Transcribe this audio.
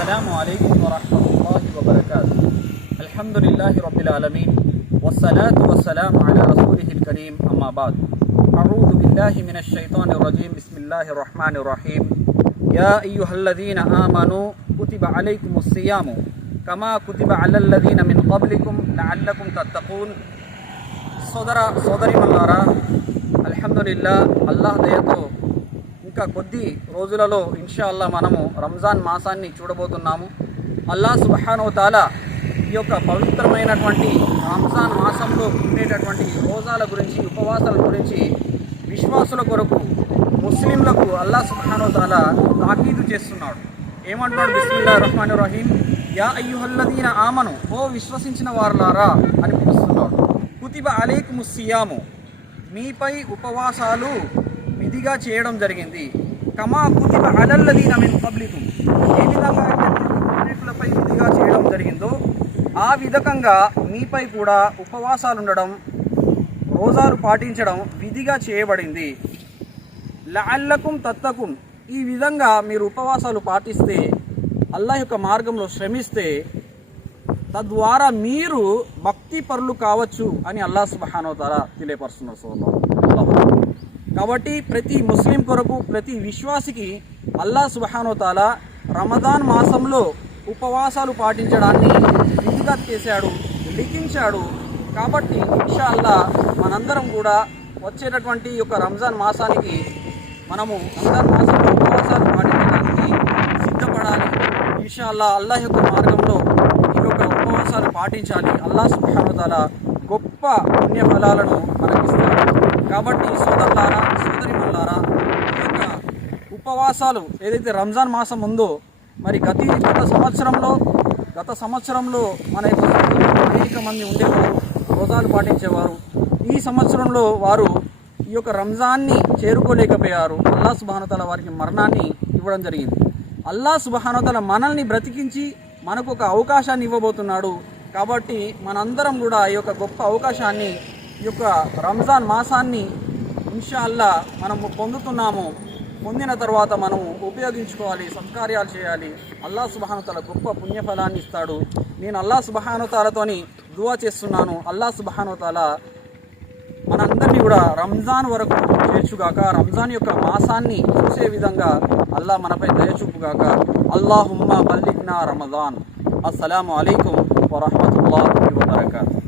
السلام عليكم ورحمة الله وبركاته الحمد لله رب العالمين والصلاة والسلام على رسوله الكريم أما بعد أعوذ بالله من الشيطان الرجيم بسم الله الرحمن الرحيم يا أيها الذين آمنوا كتب عليكم الصيام كما كتب على الذين من قبلكم لعلكم تتقون సోదర సోదరిమల్లారా అల్హమ్దులిల్లా అల్లాహ్ దయతో ఇంకా కొద్ది రోజులలో ఇన్షా అల్లా మనము రంజాన్ మాసాన్ని చూడబోతున్నాము. అల్లా సుబహానోతాల ఈ యొక్క పవిత్రమైనటువంటి రంజాన్ మాసంలో ఉండేటటువంటి రోజాల గురించి ఉపవాసాల గురించి విశ్వాసుల కొరకు ముస్లింలకు అల్లా సుబహానోతాలా తాకీదు చేస్తున్నాడు. ఏమంటున్నాడు? బిస్మిల్లా రహమాన్ రహీం యా అయ్యుహల్లదీన ఆమను ఓ విశ్వసించిన వారులారా అని పిలుస్తున్నాడు. కుతిబ అలేక్ ముస్సియాము మీపై ఉపవాసాలు విధిగా చేయడం జరిగింది. కమా కుతిబ అలల్లదీన మిన్ పబ్లికు. ఏ విధంగా అయితే విధిగా చేయడం జరిగిందో ఆ విధకంగా మీపై కూడా ఉపవాసాలు ఉండడం రోజాలు పాటించడం విధిగా చేయబడింది. లాల్లకుం తత్తకుం. ఈ విధంగా మీరు ఉపవాసాలు పాటిస్తే అల్లాహ్ యొక్క మార్గంలో శ్రమిస్తే తద్వారా మీరు భక్తి పరులు కావచ్చు అని అల్లా సుబహానోతారా తెలియపరుస్తున్నారు. సోదరు కాబట్టి ప్రతి ముస్లిం కొరకు ప్రతి విశ్వాసికి అల్లా సుబహానోతాల రమదాన్ మాసంలో ఉపవాసాలు పాటించడాన్ని విధిగా చేశాడు లిఖించాడు. కాబట్టి ఇన్షా అల్లా మనందరం కూడా వచ్చేటటువంటి యొక్క రంజాన్ మాసానికి మనము రంజాన్ మాసంలో ఉపవాసాలు పాటించడానికి సిద్ధపడాలి. ఇన్షా అల్లా అల్లాహ్ యొక్క మార్గంలో ఈ యొక్క ఉపవాసాలు పాటించాలి. అల్లా సుబహానోతాల గొప్ప పుణ్య ఫలాలను కాబట్టి సోదరులారా సోదరిమల్లారా ఈ యొక్క ఉపవాసాలు ఏదైతే రంజాన్ మాసం ఉందో మరి గతి గత సంవత్సరంలో గత సంవత్సరంలో మన యొక్క అనేక మంది ఉండేవారు రోజాలు పాటించేవారు. ఈ సంవత్సరంలో వారు ఈ యొక్క రంజాన్ని చేరుకోలేకపోయారు. అల్లా సుబానతల వారికి మరణాన్ని ఇవ్వడం జరిగింది. అల్లా సుబానతల మనల్ని బ్రతికించి మనకు ఒక అవకాశాన్ని ఇవ్వబోతున్నాడు. కాబట్టి మనందరం కూడా ఈ యొక్క గొప్ప అవకాశాన్ని ఈ యొక్క రంజాన్ మాసాన్ని ఇన్షాల్లా మనము పొందుతున్నాము. పొందిన తర్వాత మనము ఉపయోగించుకోవాలి సత్కార్యాలు చేయాలి. అల్లా సుబహానుతాల గొప్ప పుణ్యఫలాన్ని ఇస్తాడు. నేను అల్లా సుబహానుతాలతోని దువా చేస్తున్నాను. అల్లా సుబహానుతాల మనందరినీ కూడా రంజాన్ వరకు చేర్చుగాక రంజాన్ యొక్క మాసాన్ని చూసే విధంగా అల్లా మనపై దయచూపుగాక అల్లాహుమ్మ బల్లిగ్నా రమజాన్. అస్సలాము అలైకుం వరహమతుల్లాహి వబర్కాతు.